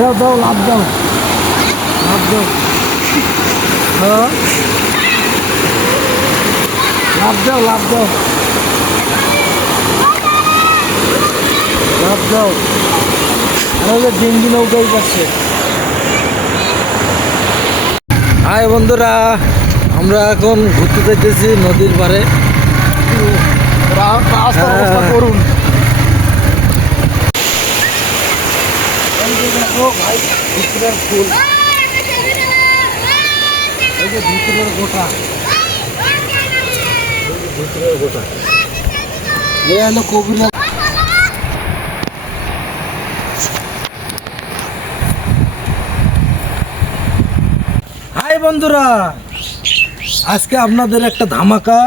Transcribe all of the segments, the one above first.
দাও দাও, লাভ দাও, লাভ দাও, হ্যাঁ লাভ দাও, লাভ দাও, লাভ দাও। আর ডেঙ্গি নৌকাই যাচ্ছে। হাই বন্ধুরা, আমরা এখন ঘুরতে যাইতেছি নদীর পাড়ে। করুন ভাই, ভিতরের ফুল, এই যে ভিতরের গোটা, ভিতরের গোটা, এ হলো কবিরা। হাই বন্ধুরা, আজকে আপনাদের একটা ধামাকা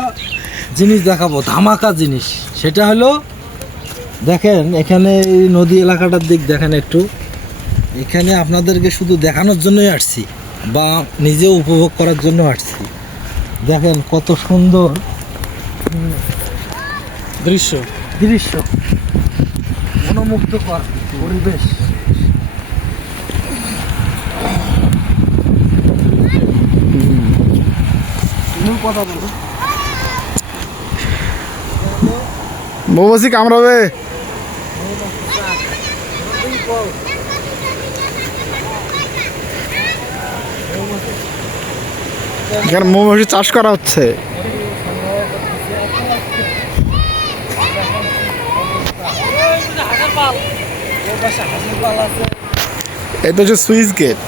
জিনিস দেখাবো। ধামাকা জিনিস সেটা হলো, দেখেন এখানে এই নদী এলাকাটার দিক দেখেন একটু। এখানে আপনাদেরকে শুধু দেখানোর জন্যই আসছি বা নিজে উপভোগ করার জন্য আসছি। দেখেন কত সুন্দর দৃশ্য, দৃশ্য মনোমুগ্ধকর পরিবেশ। তুমি কথা বলো, মৌমাছি কামড়াবে। এখানে মৌমাছি চাষ করা হচ্ছে। এটা হচ্ছে সুইচ গেট।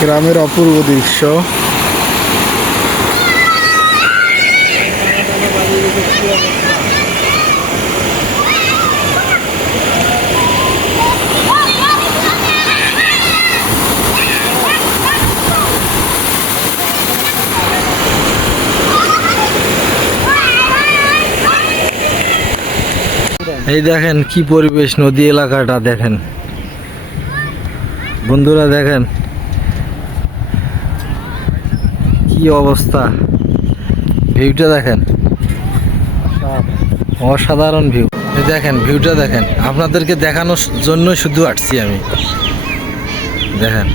গ্রামের অপূর্ব দৃশ্য। এই দেখেন কি পরিবেশ, নদী এলাকাটা দেখেন বন্ধুরা, দেখেন কি অবস্থা, ভিউটা দেখেন, অসাধারণ ভিউ। এই দেখেন ভিউটা দেখেন, আপনাদেরকে দেখানোর জন্য শুধু আসছি আমি। দেখেন,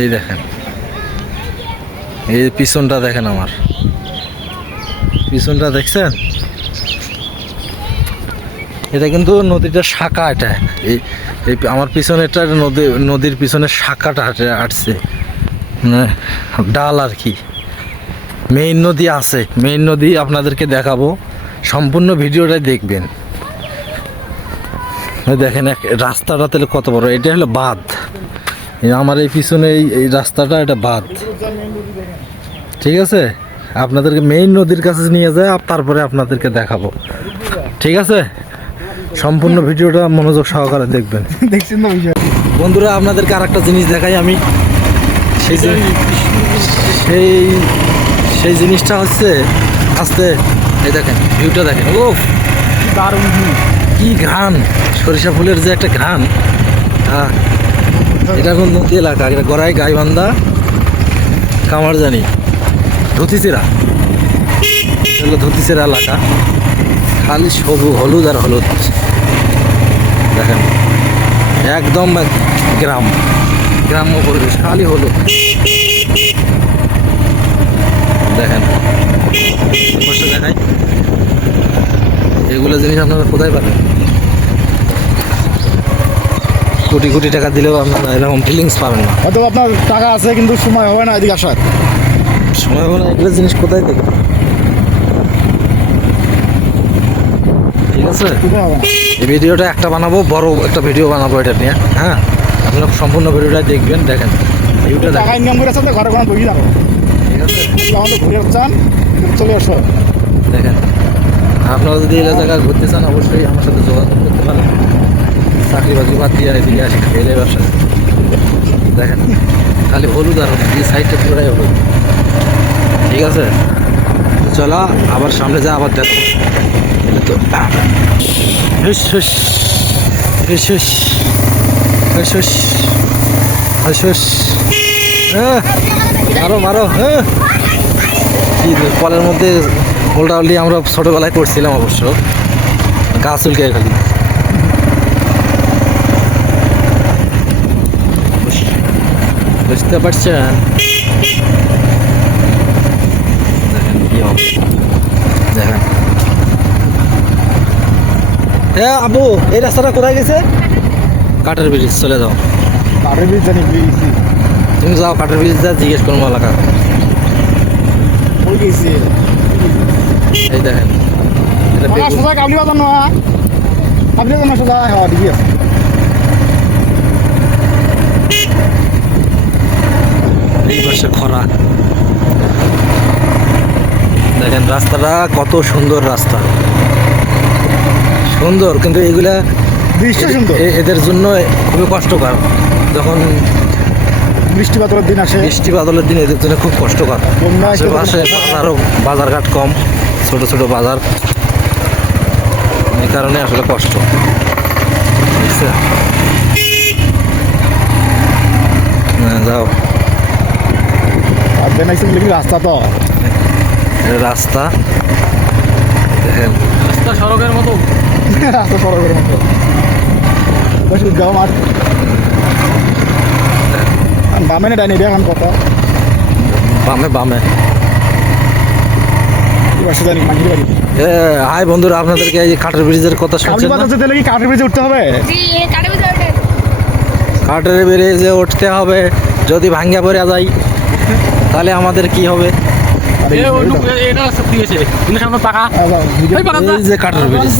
এই দেখেন, এই পিছনটা দেখেন, আমার পিছনটা দেখছেন? এটা কিন্তু নদীটার শাখা। এটা এই আমার পিছনেটা নদীর পিছনের শাখাটা আসছে, মানে ডাল আর কি। মেইন নদী আছে, মেইন নদী আপনাদেরকে দেখাবো, সম্পূর্ণ ভিডিওটাই দেখবেন। দেখেন রাস্তাটা তাহলে কত বড়। এটা হলো বাঁধ, আমার এই পিছনে এই রাস্তাটা, এটা বাঁধ, ঠিক আছে? আপনাদেরকে মেইন নদীর কাছে নিয়ে যায়, তারপরে আপনাদেরকে দেখাবো, ঠিক আছে? সম্পূর্ণ ভিডিওটা মনোযোগ সহকারে দেখবেন। দেখছেন না বন্ধুরা, আপনাদেরকে আর একটা জিনিস দেখাই আমি। সেই জিনিসটা হচ্ছে আস্তে, এই দেখেন ভিউটা দেখেন, ও দারুণ ভিউ। কি ঘ্রাণ, সরিষা ফুলের যে একটা ঘ্রাণ। হ্যাঁ, এটা কোন নদী এলাকা, এটা গড়াই, গাইবান্ধা, কামারজানি, ধুতিচেরা, এগুলো ধুতিচেরা এলাকা। খালি সবুজ, হলুদ আর হলুদ। দেখেন একদম গ্রাম্য পরিবেশ, খালি হলুদ। দেখেন বসে দেখাই, এগুলো জিনিস আপনারা কোথায় পাবেন? কোটি কোটি টাকা দিলেও আপনারা এরকম ফিলিংস পাবেন না। হয়তো আপনার টাকা আছে কিন্তু সময় হবে না এদিকে আসার। সময় হবে না, এগুলো জিনিস কোথায় দেখবেন? ঠিক আছে, এই ভিডিওটা একটা বানাবো, বড় একটা ভিডিও বানাবো এটা নিয়ে। হ্যাঁ, আপনারা সম্পূর্ণ ভিডিওটা দেখবেন। দেখেন ভিউটা টাকা দেখেন, ইনকাম করে আছে, ঘরে কোনো বই যাবো, ঠিক আছে? আমাদের ঘুরে চান চলে আসো। দেখেন, আপনারা যদি এই জায়গায় ঘুরতে চান, অবশ্যই আমার সাথে যোগাযোগ করতে পারেন। চাকরি বাকরি বাদ দিয়ে এদিকে আসি, খেলে ব্যবসা। দেখেন খালি হলুদ আর হলুদ, এই সাইডটা পুরাই হলুদ, ঠিক আছে? চলো আবার সামনে যা, আবার দেখো। তো হুস হুস হুস হুস হুস হুস হুস হুস, মারো মারো। হ্যাঁ, কি কলের মধ্যে উল্টা উল্টি আমরা ছোটোবেলায় করছিলাম, অবশ্য গা চুলকে খালি। বুঝতে পারছেন? দেখেন কি অবস্থা। দেখেন আবু, এই রাস্তাটা কোথায় গেছে? কাঠের ব্রিজ, চলে যাও। আরে বীজ জানি গেছি তুমি যাও কাঠের ব্রিজ, যা জিজ্ঞেস করবো এলাকা। ওই গেছি এই দেখেন, এটা সোজা বেগুন। সোজা কাবলি বাজার না কাবলি বাজার না সোজা হ্যাঁ ঠিকই আছে এই পাশে খরা। দেখেন রাস্তাটা কত সুন্দর রাস্তা, সুন্দর, কিন্তু এগুলা দৃশ্য সুন্দর এদের জন্য খুবই কষ্টকর। যখন বৃষ্টি বাদলের দিন আসে বৃষ্টি বাদলের দিন এদের জন্য খুব কষ্টকর। বন্যা আসলে আশেপাশে বাজারও, বাজারঘাট কম, ছোট ছোট বাজার, এই কারণে আসলে কষ্ট। বুঝছে? হ্যাঁ, যাও। আর বেনাইছে লিখি রাস্তা তো এটা রাস্তা, দেখেন রাস্তা সড়কের মতো। রাস্তা সড়কের মতো বেশ গাও মাঠ বামে না ডাইনি এখন কথা বামে বামে। এবার জানি মাঝির বাড়ি হাই বন্ধুরা, আপনাদেরকে এই যে কাঠের ব্রিজের কথা কাবলি শুনছেন না? বাজার যেতে লাগি কাঠের ব্রিজে উঠতে হবে জি কাটে বুঝে ওঠে কাঠের ব্রিজে উঠতে হবে। যদি ভাঙ্গা পড়ে যাই তাহলে আমাদের কি হবে? আরে এটা রাস্তা দিয়েছে কিন্তু সামনে পাকা যাও, ভিডিও এই পাকা এই যে কাঠের ব্রিজ।